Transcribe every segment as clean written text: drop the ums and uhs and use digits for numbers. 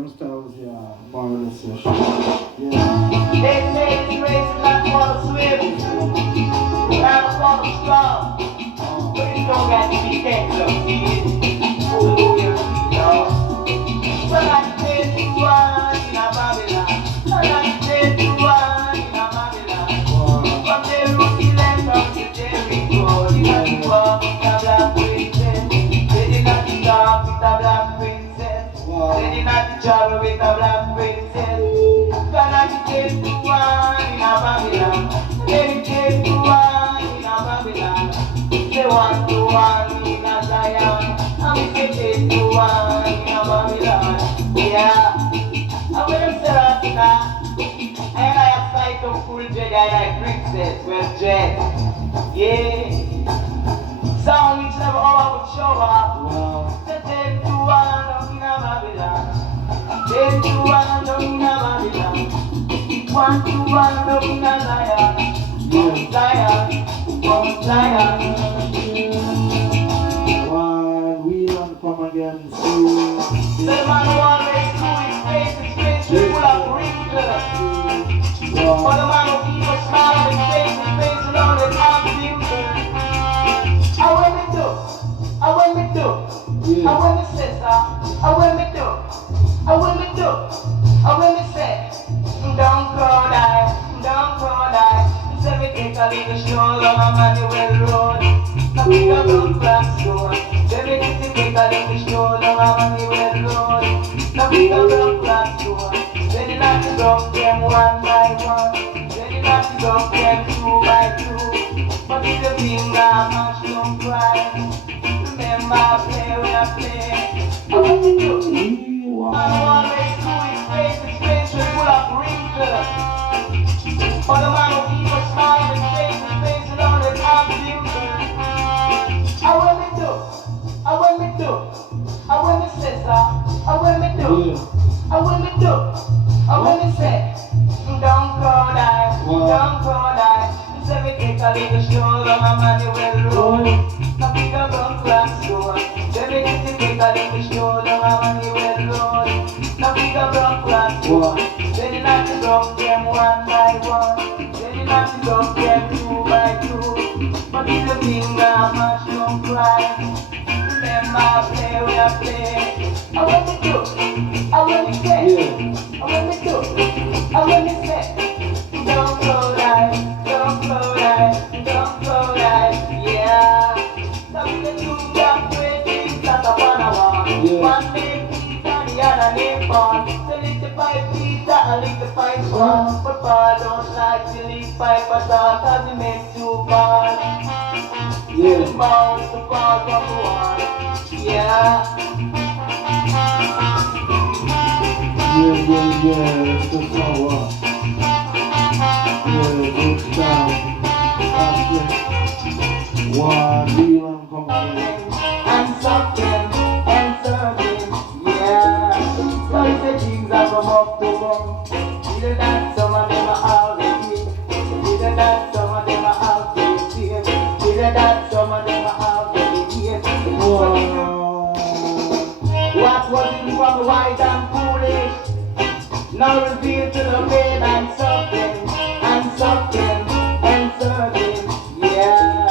them styles, yeah, more or less. Yeah. They say it's racing like water swift. I'm a water strong. But it don't got to be Texas. Hallelujah, y'all. Well, I said to one in a Babylon. And I said to one in a Babylon. From Jerusalem up to Jericho. You got to walk with a black princess. They did not talk with a black princess. They did not travel with a black princess. Gonna get to one in a Babylon. Dedicate to one in a Babylon. They want to one in a Zion. I'm dedicated to one in a Babylon. Yeah. I will say Rasta. And I have sight of full Jedi like princess. Well, Jed. Yeah. Sound which never over would show up. Say 10 to 1 in a Babylon. 10 to 1 in a Babylon. 1 to 1 in a Zion. Zion. Zion. One wheel and come again soon. The man who always do his face full of wrinkles. For the man who keep a smile on his face around his arms dimple. I want me do, I want me do, I want me say, I want me do, I want me do, I want me say, don't cry, It's every take a little stroll on a Manuel Road. Now pick a brown glass door. Every take a little stroll on a Manuel Road. Now pick a brown glass door. Then you have to drop them one by one. Then you have to drop them two by two. But if you think that much, don't cry. Remember I play when I play. I want to do. I want to make his face full of wrinkles. For the man who keep a smile and face around his arms dimple. I want me do, I want me do, I want me say, I want me do, I want me do, I want me say, don't cry, It's every take a little stroll on a Manuel Road. Now pick a brown glass door. Every take a little stroll on a Manuel Road. Now pick a brown glass door. Then you have to drop them one by one. Then you have to drop them two by two. But if you think that much, don't cry. Remember I play when I play. I want to do, I want to say, I want to do, I want to say. Don't go right, don't go right, don't go right, yeah. Now we can do that way, things that I wanna want. One name Peter, the other name Paul. So lick the pipe Peter and lick the pipe Paul. But Paul don't like to lick pipe at all, cause he makes too Paul. Yeah, bounce the Paul from the wall, yeah. Yeah, it's the power. Yeah, good down. One wheel and come again. And something, and serving, yeah. So it's the things that come up to come. Either that some of them are already. Either that some of them are already. Either that some of them are already. What was in from the white and foolish? Now revealed to the pain and suffering, and serving, yeah.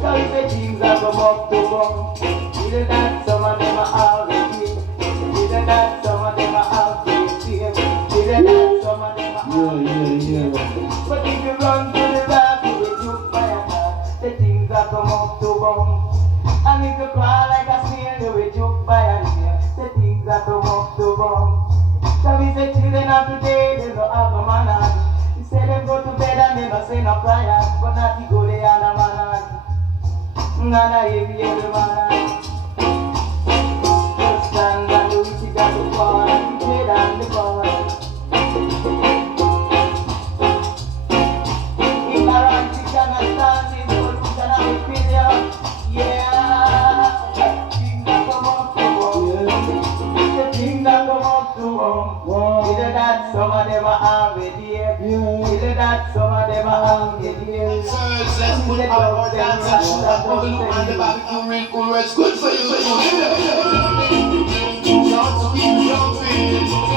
So it's the things that come up to come. Either that some of them are already. Either that some of them are already. Either that some of them are already. Yeah. But if you run to the back, you will look by a car. The things that come up to come. And if you crawl like a snail, you will choke by a nail. The things that come up to come. So we say children of today, they don't have no manners. We say them go to bed and they don't say no prayers. But not to go there and a manners. Not a heavy manners. Just stand and do it, you got to fall. And you play down the ball. Ignorance, you cannot stand it, so you cannot opinion. Yeah, things that come up to come. The things that come up to come. Either that some of them are already. Either that some of them are already. First, let's put our dance and shoot that bubble and the barbecue real cool. It's good for you. Shout to people, young people.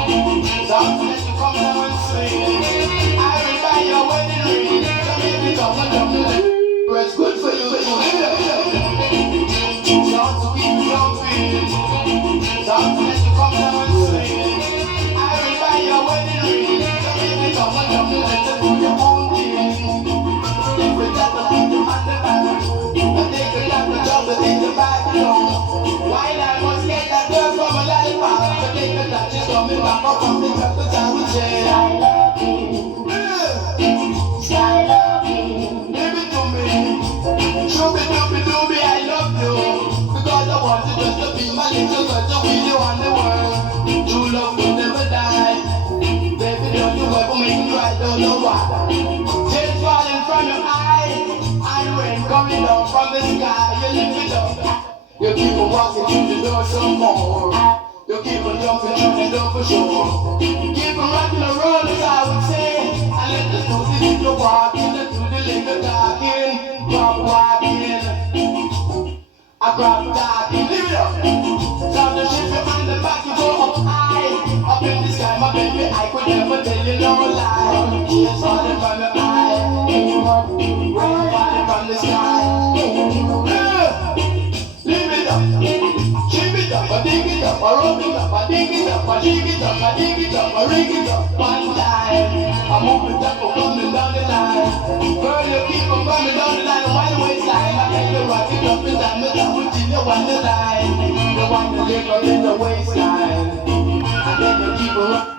coming back up from the top of town with Skylocking, give it to me. Shooby dooby dooby, I love you. Because I want you just to be my little girl, to win you on the world. True love will never die. Baby, don't you ever make me cry, don't know why. Tears falling from your eyes, and rain coming down from the sky. You lift it up. You keep on walking through the door some more. You keep on jumping through the door for sure. Keep on rocking and rolling, as I would say. And let the snow see you walking through the little talking. Drop walking. I grab the talking, live it up. Stop the ship on the back, you go up high. Up in the sky, my baby, I could never tell you no lie. Tears falling from your eye. Rain falling from the sky. Live it up. Chip it up, I dig it up, I rub it up, I dig it up, I dig it up, I dig it up, I ring it up. One time, I'm moving up, I'm coming down the line. Girl, you keep on coming down the line, why the waistline? I take the rock it up and down the line, which is the one the line. The one that live up in the waistline. And then you keep on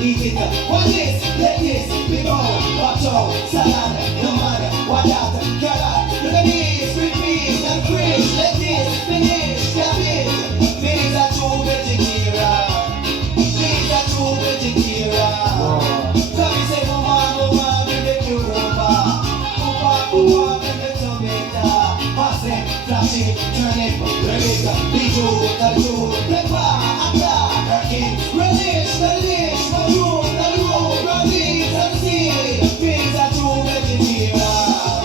Eat it up, what this, let this, big old, watch out, salad, no matter what it, the truth, the truth, the power, release, release, the room, release, and see, peace, the truth, vegetarian.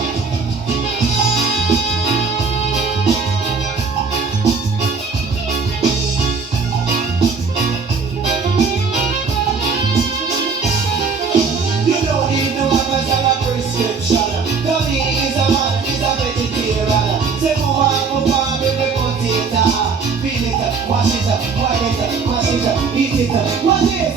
You don't need no weapons and a prescription. Tommy is a man, he's a vegetarian. Say woman, woman, baby, potato. Feel it, wash it, wipe it, mash it, eat it. What is?